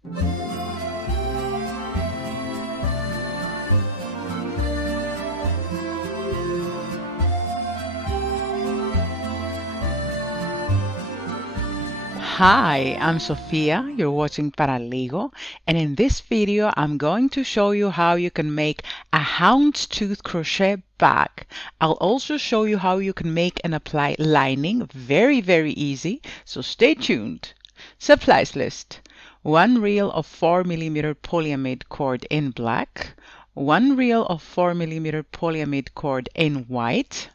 Hi, I'm Sofia. You're watching Paraligo, and in this video I'm going to show you how you can make a houndstooth crochet bag. I'll also show you how you can make and apply lining. Very easy, so stay tuned. Supplies list: 1 reel of 4mm polyamide cord in black, 1 reel of 4mm polyamide cord in white,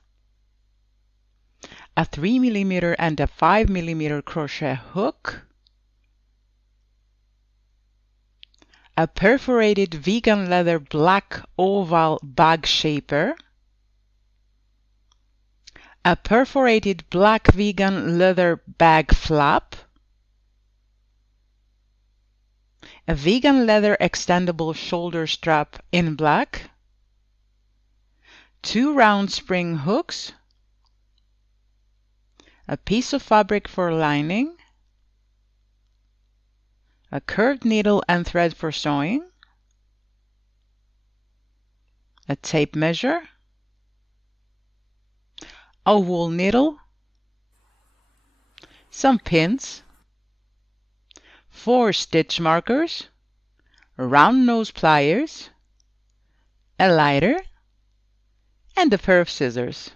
a 3mm and a 5mm crochet hook, a perforated vegan leather black oval bag shaper, a perforated black vegan leather bag flap, a vegan leather extendable shoulder strap in black, 2 round spring hooks, a piece of fabric for lining, a curved needle and thread for sewing, a tape measure, a wool needle, some pins, 4 stitch markers, round nose pliers, a lighter, and a pair of scissors.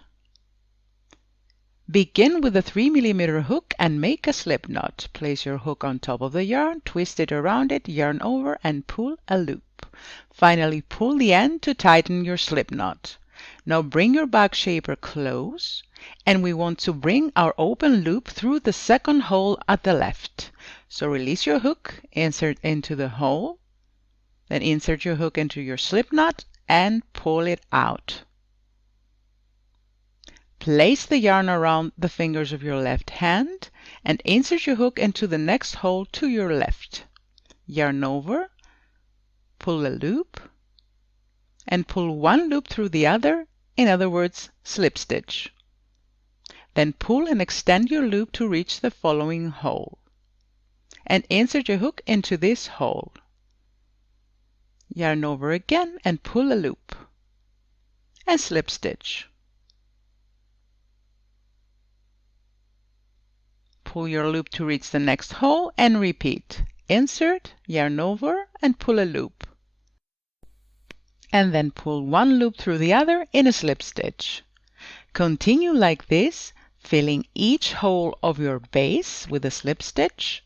Begin with a 3mm hook and make a slip knot. Place your hook on top of the yarn, twist it around it, yarn over, and pull a loop. Finally, pull the end to tighten your slip knot. Now bring your bag shaper close, and we want to bring our open loop through the second hole at the left. So release your hook, insert into the hole, then insert your hook into your slip knot and pull it out. Place the yarn around the fingers of your left hand and insert your hook into the next hole to your left. Yarn over, pull a loop, and pull one loop through the other, in other words, slip stitch. Then pull and extend your loop to reach the following hole. And insert your hook into this hole. Yarn over again and pull a loop. And slip stitch. Pull your loop to reach the next hole and repeat. Insert, yarn over, and pull a loop. And then pull one loop through the other in a slip stitch. Continue like this, filling each hole of your base with a slip stitch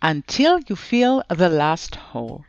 until you fill the last hole.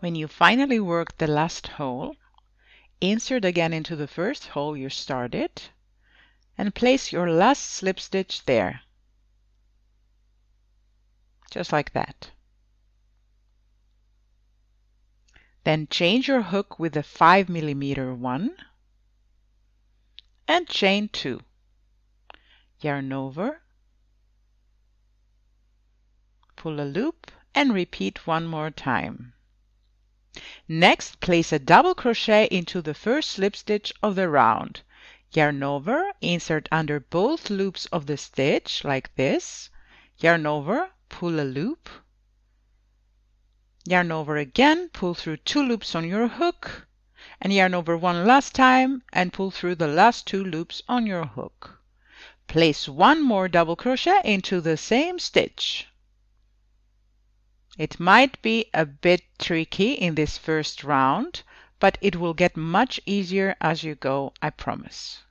When you finally work the last hole, insert again into the first hole you started and place your last slip stitch there. Just like that. Then change your hook with the 5mm one and chain 2. Yarn over, pull a loop and repeat one more time. Next, place a double crochet into the first slip stitch of the round. Yarn over, insert under both loops of the stitch like this. Yarn over, pull a loop. Yarn over again, pull through 2 loops on your hook, and yarn over one last time and pull through the last 2 loops on your hook. Place one more double crochet into the same stitch. It might be a bit tricky in this first round, but it will get much easier as you go, I promise.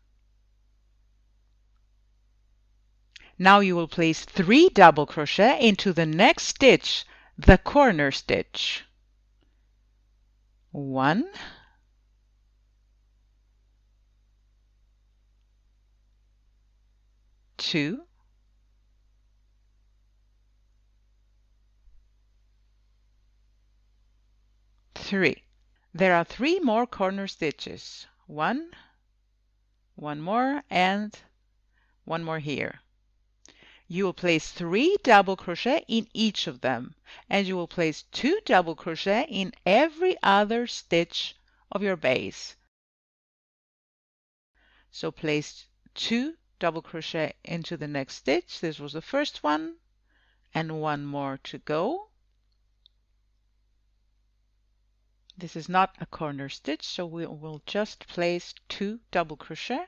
Now you will place 3 double crochet into the next stitch, the corner stitch. 1, 2, 3. There are 3 more corner stitches. One more, and one more here. You will place 3 double crochet in each of them, and you will place 2 double crochet in every other stitch of your base. So place 2 double crochet into the next stitch. This was the first one, and one more to go. This is not a corner stitch, so we will just place 2 double crochet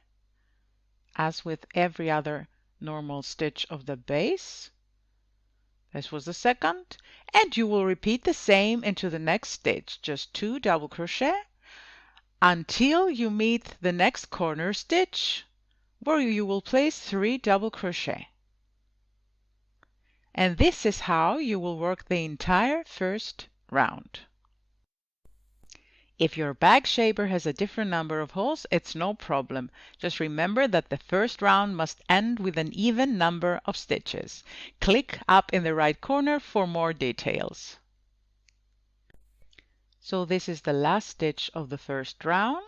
as with every other normal stitch of the base. This was the second, and you will repeat the same into the next stitch, just 2 double crochet until you meet the next corner stitch, where you will place 3 double crochet. And this is how you will work the entire first round. If your bag shaper has a different number of holes, it's no problem. Just remember that the first round must end with an even number of stitches. Click up in the right corner for more details. So this is the last stitch of the first round.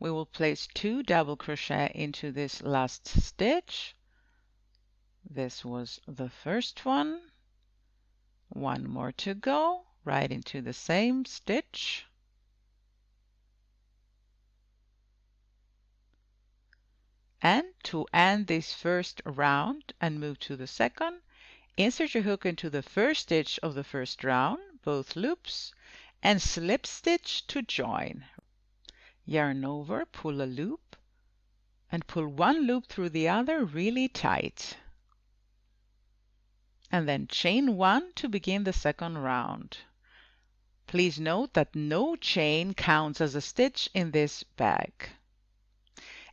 We will place 2 double crochet into this last stitch. This was the first one. One more to go, right into the same stitch. And to end this first round and move to the second, insert your hook into the first stitch of the first round, both loops, and slip stitch to join. Yarn over, pull a loop, and pull one loop through the other really tight. And then chain 1 to begin the second round. Please note that no chain counts as a stitch in this bag.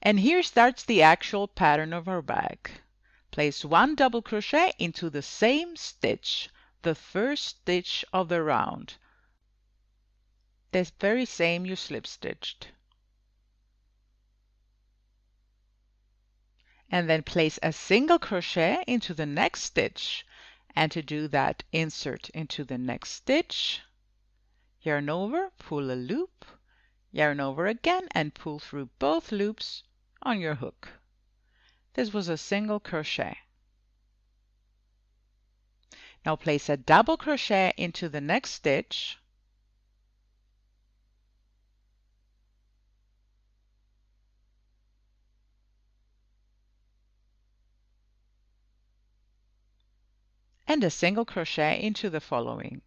And here starts the actual pattern of our bag. Place 1 double crochet into the same stitch, the first stitch of the round. This very same you slip stitched. And then place a single crochet into the next stitch. And to do that, insert into the next stitch, yarn over, pull a loop, yarn over again, and pull through both loops on your hook. This was a single crochet. Now place a double crochet into the next stitch, and a single crochet into the following.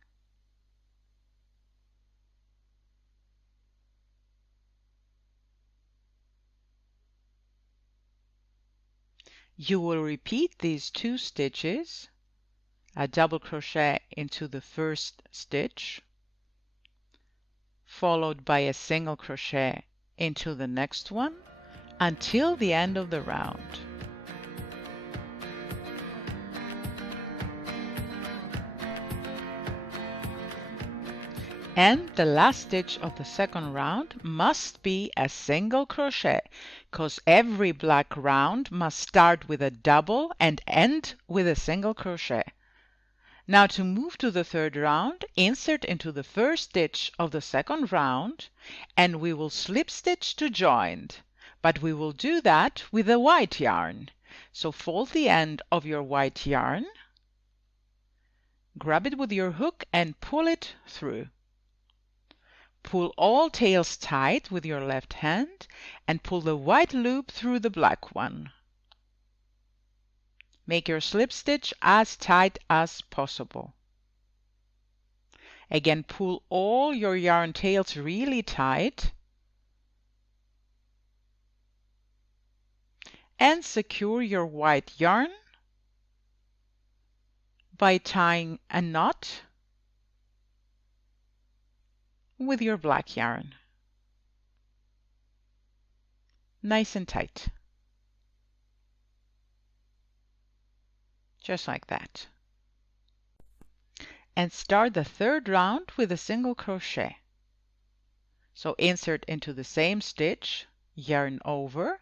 You will repeat these 2 stitches, a double crochet into the first stitch, followed by a single crochet into the next one, until the end of the round. And the last stitch of the second round must be a single crochet, because every black round must start with a double and end with a single crochet. Now to move to the third round, insert into the first stitch of the second round, and we will slip stitch to join, but we will do that with a white yarn. So fold the end of your white yarn, grab it with your hook and pull it through. Pull all tails tight with your left hand and pull the white loop through the black one. Make your slip stitch as tight as possible. Again, pull all your yarn tails really tight and secure your white yarn by tying a knot with your black yarn. Nice and tight. Just like that. And start the third round with a single crochet. So insert into the same stitch, yarn over,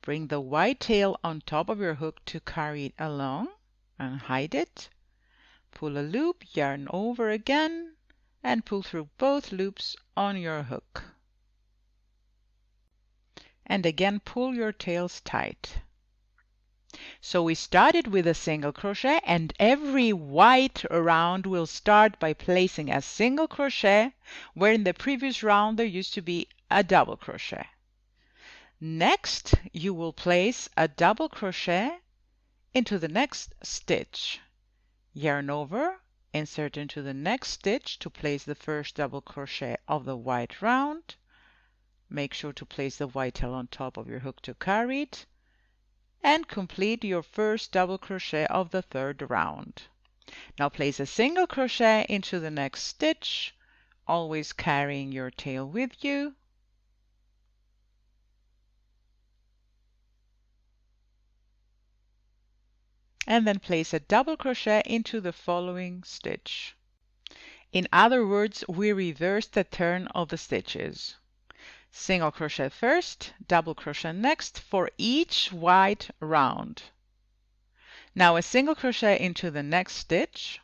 bring the white tail on top of your hook to carry it along and hide it. Pull a loop, yarn over again, and pull through both loops on your hook. And again pull your tails tight. So we started with a single crochet, and every white round will start by placing a single crochet where in the previous round there used to be a double crochet. Next you will place a double crochet into the next stitch. Yarn over, insert into the next stitch to place the first double crochet of the white round. Make sure to place the white tail on top of your hook to carry it, and complete your first double crochet of the third round. Now place a single crochet into the next stitch, always carrying your tail with you. And then place a double crochet into the following stitch. In other words, we reverse the turn of the stitches. Single crochet first, double crochet next for each white round. Now a single crochet into the next stitch.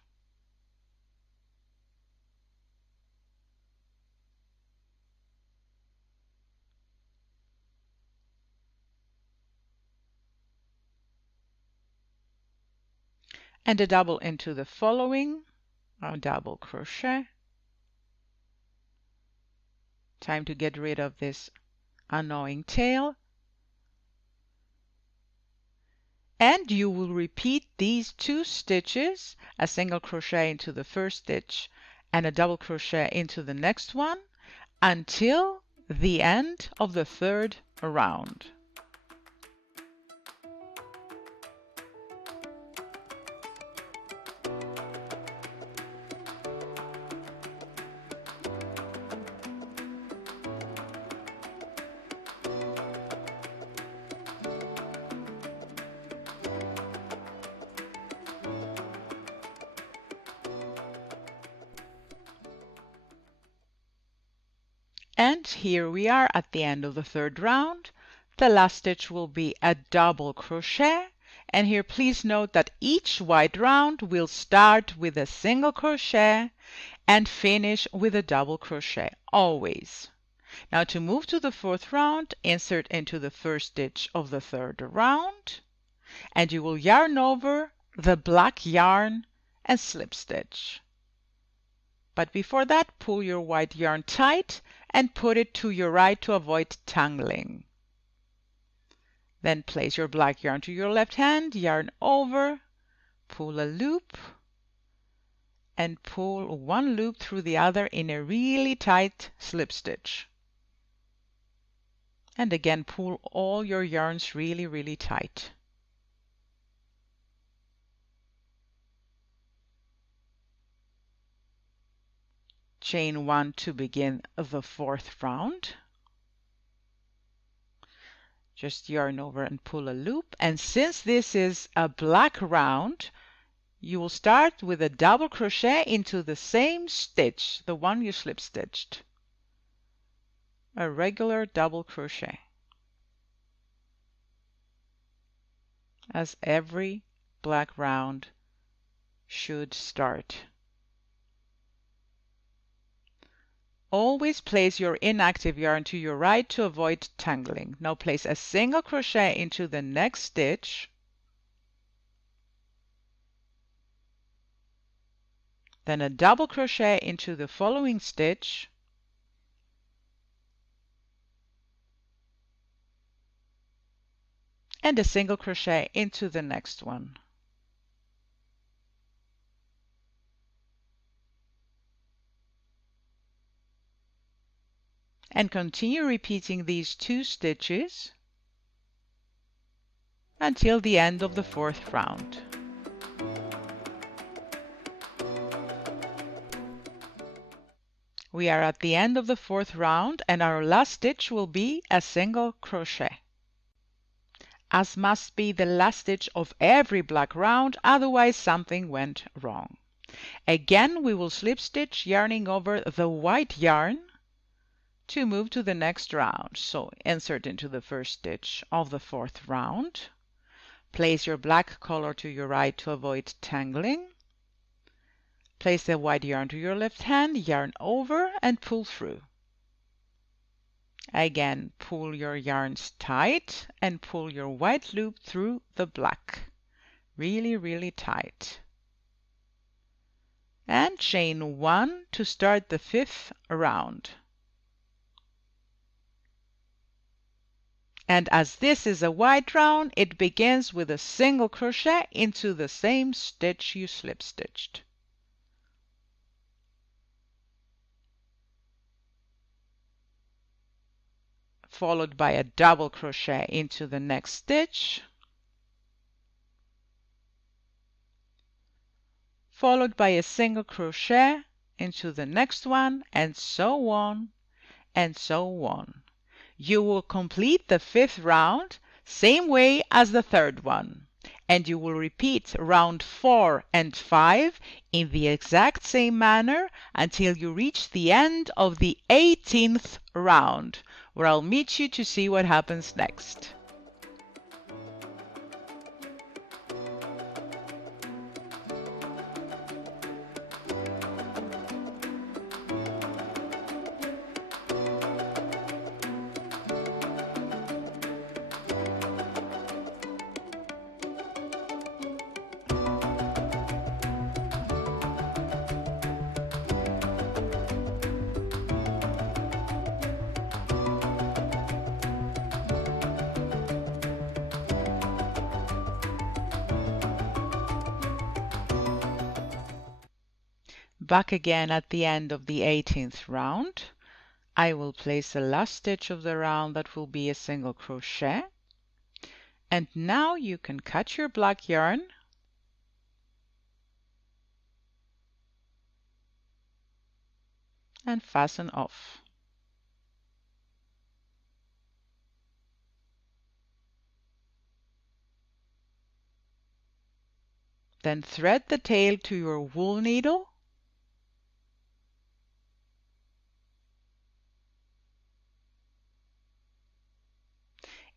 And a double into the following, a double crochet. Time to get rid of this annoying tail. And you will repeat these two stitches, a single crochet into the first stitch and a double crochet into the next one, until the end of the third round. And here we are at the end of the third round. The last stitch will be a double crochet, and here please note that each white round will start with a single crochet and finish with a double crochet, always. Now to move to the fourth round, insert into the first stitch of the third round, and you will yarn over the black yarn and slip stitch. But before that, pull your white yarn tight and put it to your right to avoid tangling. Then place your black yarn to your left hand, yarn over, pull a loop, and pull one loop through the other in a really tight slip stitch. And again, pull all your yarns really, really tight. Chain 1 to begin the fourth round. Just yarn over and pull a loop. And since this is a black round, you will start with a double crochet into the same stitch, the one you slip stitched. A regular double crochet, as every black round should start. Always place your inactive yarn to your right to avoid tangling. Now place a single crochet into the next stitch, then a double crochet into the following stitch, and a single crochet into the next one. And continue repeating these two stitches until the end of the fourth round. We are at the end of the fourth round, and our last stitch will be a single crochet, as must be the last stitch of every black round, otherwise something went wrong. Again, we will slip stitch yarning over the white yarn to move to the next round. So insert into the first stitch of the fourth round. Place your black color to your right to avoid tangling. Place the white yarn to your left hand, yarn over and pull through. Again, pull your yarns tight and pull your white loop through the black. Really, really tight. And chain 1 to start the 5th round. And as this is a white round, it begins with a single crochet into the same stitch you slip stitched. Followed by a double crochet into the next stitch, followed by a single crochet into the next one, and so on and so on. You will complete the 5th round same way as the 3rd one, and you will repeat round 4 and 5 in the exact same manner until you reach the end of the 18th round, where I'll meet you to see what happens next. Back again at the end of the 18th round, I will place the last stitch of the round that will be a single crochet. And now you can cut your black yarn and fasten off. Then thread the tail to your wool needle .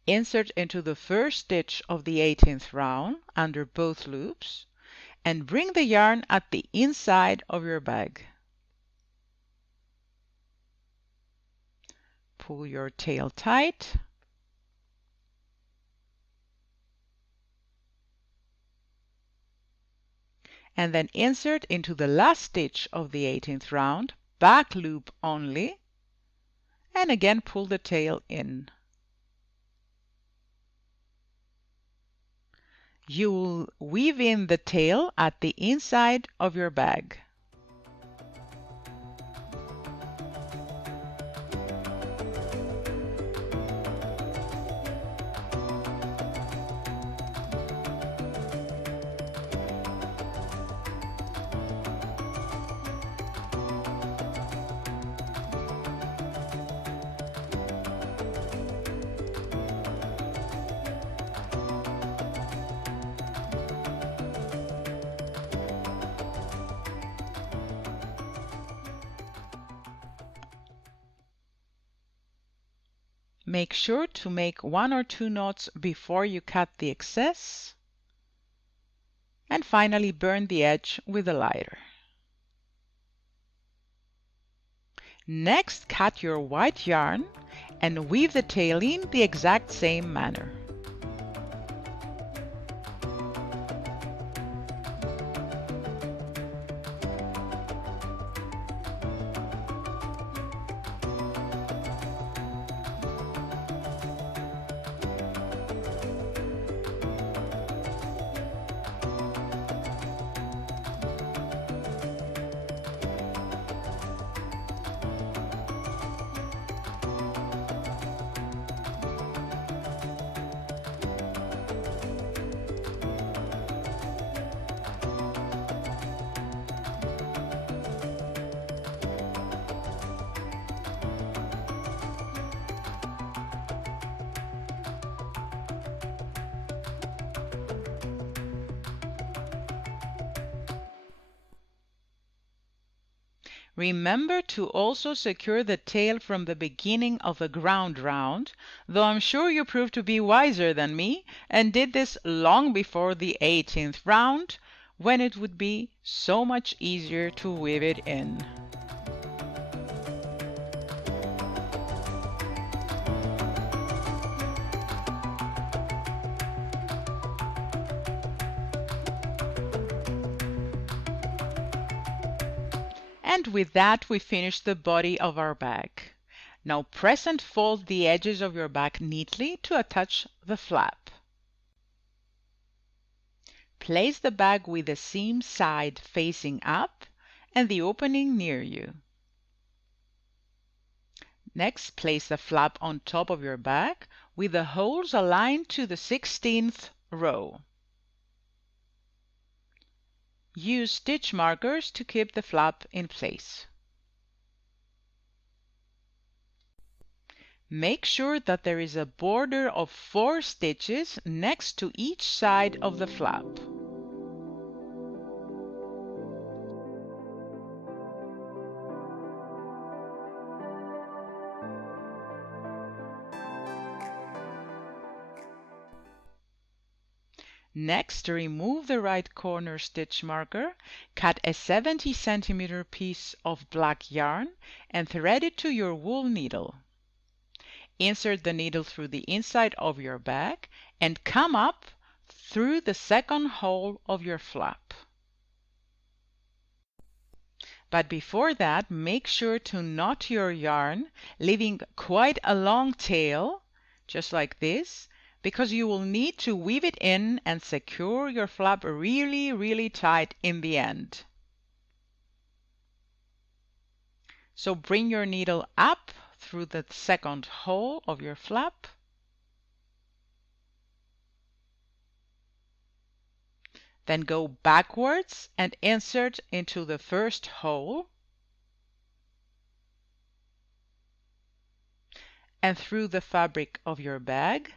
Insert into the first stitch of the 18th round under both loops and bring the yarn at the inside of your bag. Pull your tail tight . And then insert into the last stitch of the 18th round, back loop only, and again pull the tail in. You will weave in the tail at the inside of your bag. Make sure to make 1 or 2 knots before you cut the excess. And finally burn the edge with a lighter. Next, cut your white yarn and weave the tail in the exact same manner. Remember to also secure the tail from the beginning of the ground round, though I'm sure you proved to be wiser than me and did this long before the 18th round, when it would be so much easier to weave it in. And with that, we finish the body of our bag. Now press and fold the edges of your bag neatly to attach the flap. Place the bag with the seam side facing up and the opening near you. Next, place the flap on top of your bag with the holes aligned to the 16th row. Use stitch markers to keep the flap in place. Make sure that there is a border of 4 stitches next to each side of the flap. Next, remove the right corner stitch marker, cut a 70 centimeter piece of black yarn and thread it to your wool needle. Insert the needle through the inside of your bag and come up through the second hole of your flap. But before that, make sure to knot your yarn, leaving quite a long tail, just like this, because you will need to weave it in and secure your flap really tight in the end. So bring your needle up through the second hole of your flap. Then go backwards and insert into the first hole and through the fabric of your bag.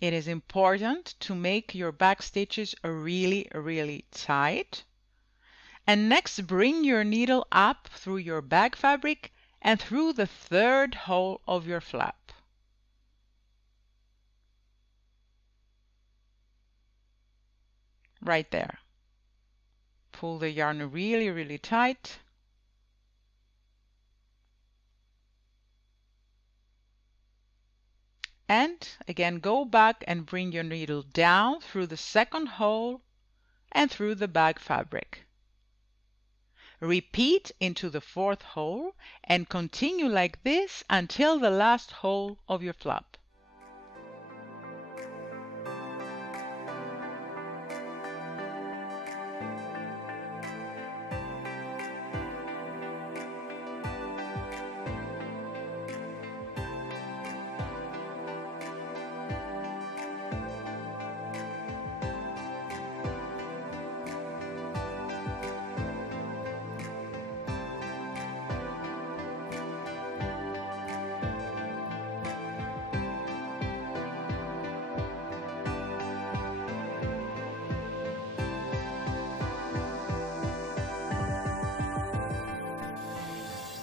It is important to make your back stitches really tight. And next, bring your needle up through your bag fabric and through the third hole of your flap. Right there. Pull the yarn really tight. And again, go back and bring your needle down through the second hole and through the bag fabric. Repeat into the fourth hole and continue like this until the last hole of your flap.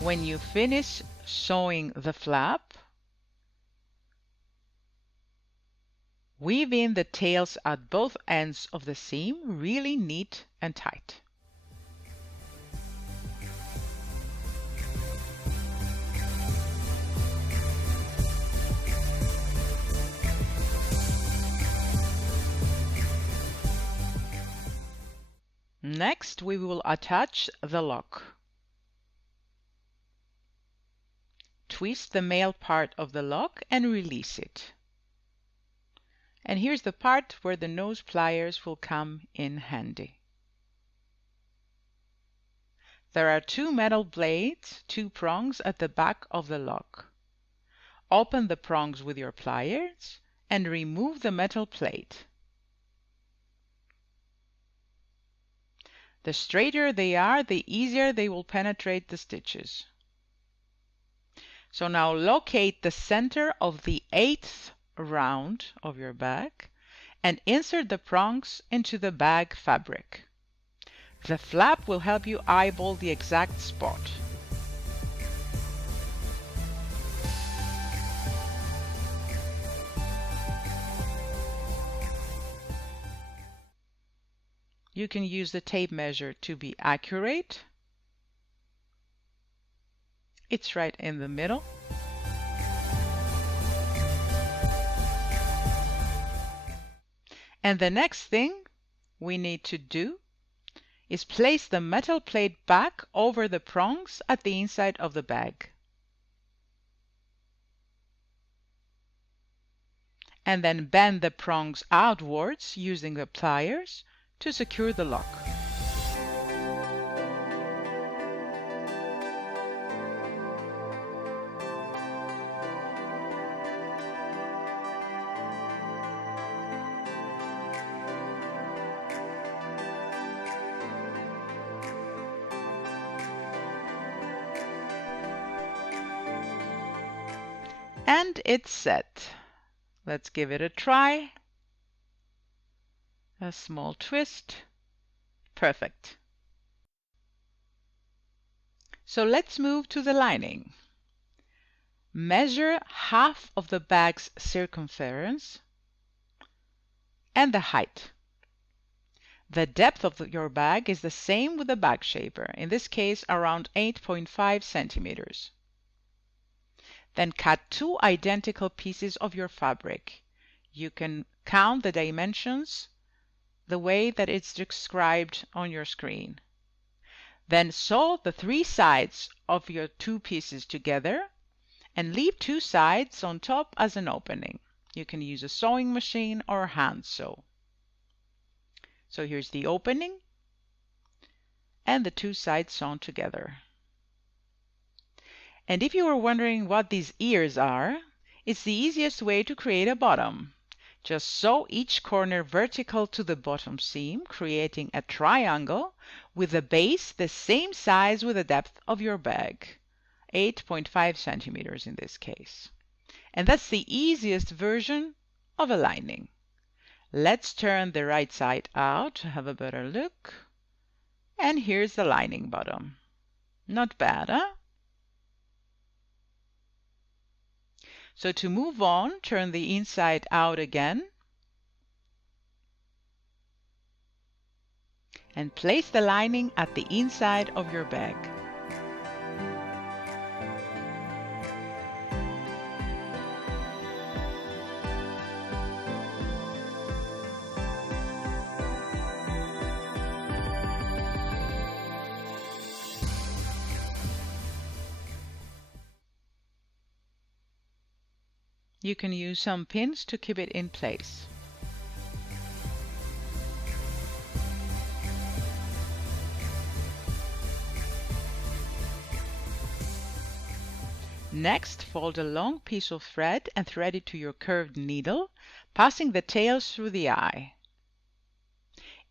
When you finish sewing the flap, weave in the tails at both ends of the seam really neat and tight. Next, we will attach the lock. Twist the male part of the lock and release it. And here's the part where the nose pliers will come in handy. There are 2 metal blades, 2 prongs at the back of the lock. Open the prongs with your pliers and remove the metal plate. The straighter they are, the easier they will penetrate the stitches. So now locate the center of the 8th round of your bag and insert the prongs into the bag fabric. The flap will help you eyeball the exact spot. You can use the tape measure to be accurate. It's right in the middle. And the next thing we need to do is place the metal plate back over the prongs at the inside of the bag. And then bend the prongs outwards using the pliers to secure the lock. And it's set. Let's give it a try. A small twist. Perfect. So let's move to the lining. Measure half of the bag's circumference and the height. The depth of your bag is the same with the bag shaper, in this case around 8.5 centimeters. Then cut 2 identical pieces of your fabric. You can count the dimensions the way that it's described on your screen. Then sew the 3 sides of your 2 pieces together and leave 2 sides on top as an opening. You can use a sewing machine or hand sew. So here's the opening and the 2 sides sewn together. And if you were wondering what these ears are, it's the easiest way to create a bottom. Just sew each corner vertical to the bottom seam, creating a triangle with the base the same size with the depth of your bag, 8.5 centimeters in this case. And that's the easiest version of a lining. Let's turn the right side out to have a better look. And here's the lining bottom. Not bad, huh? So to move on, turn the inside out again and place the lining at the inside of your bag. You can use some pins to keep it in place. Next, fold a long piece of thread and thread it to your curved needle, passing the tails through the eye.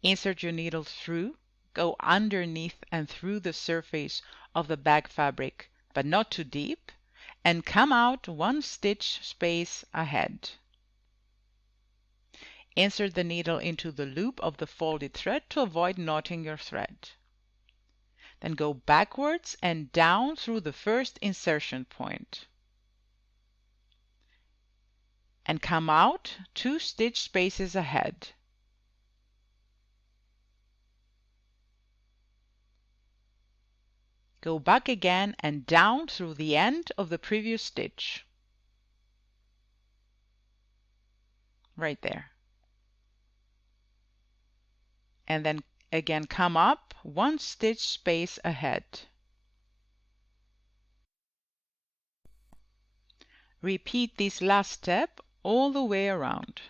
Insert your needle through, go underneath and through the surface of the bag fabric, but not too deep, and come out 1 stitch space ahead. Insert the needle into the loop of the folded thread to avoid knotting your thread. Then go backwards and down through the first insertion point. And come out 2 stitch spaces ahead. Go back again and down through the end of the previous stitch. Right there. And then again come up 1 stitch space ahead. Repeat this last step all the way around.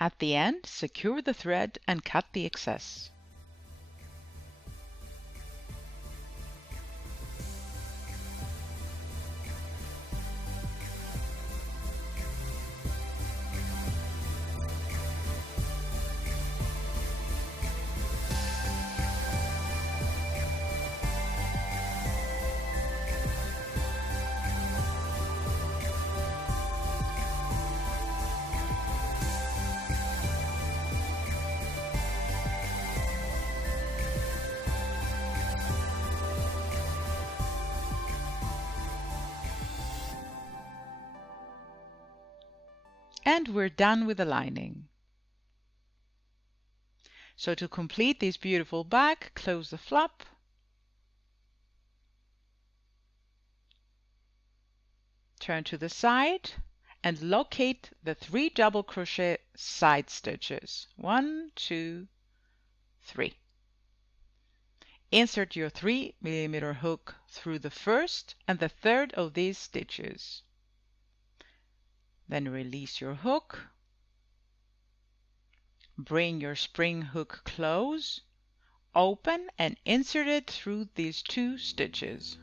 At the end, secure the thread and cut the excess. And we're done with the lining. So to complete this beautiful bag, close the flap, turn to the side, and locate the 3 double crochet side stitches. 1, 2, 3. Insert your 3mm hook through the first and the third of these stitches. Then release your hook. Bring your spring hook close, open and insert it through these 2 stitches.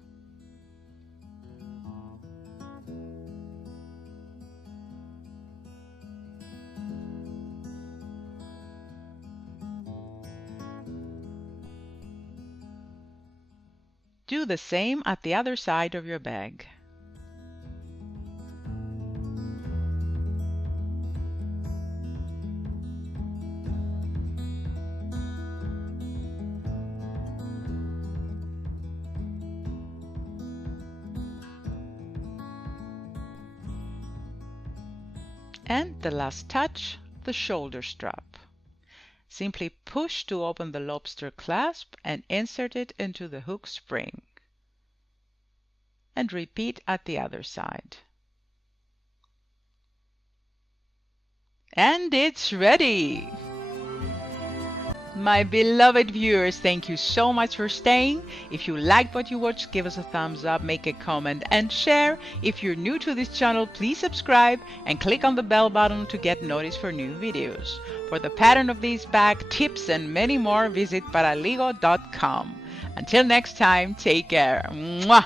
Do the same at the other side of your bag. And the last touch, the shoulder strap. Simply push to open the lobster clasp and insert it into the hook spring. And repeat at the other side. And it's ready! My beloved viewers, thank you so much for staying. If you liked what you watched, give us a thumbs up, make a comment and share. If you're new to this channel, please subscribe and click on the bell button to get notice for new videos. For the pattern of this bag, tips and many more, visit paraligo.com. Until next time, take care. Mwah!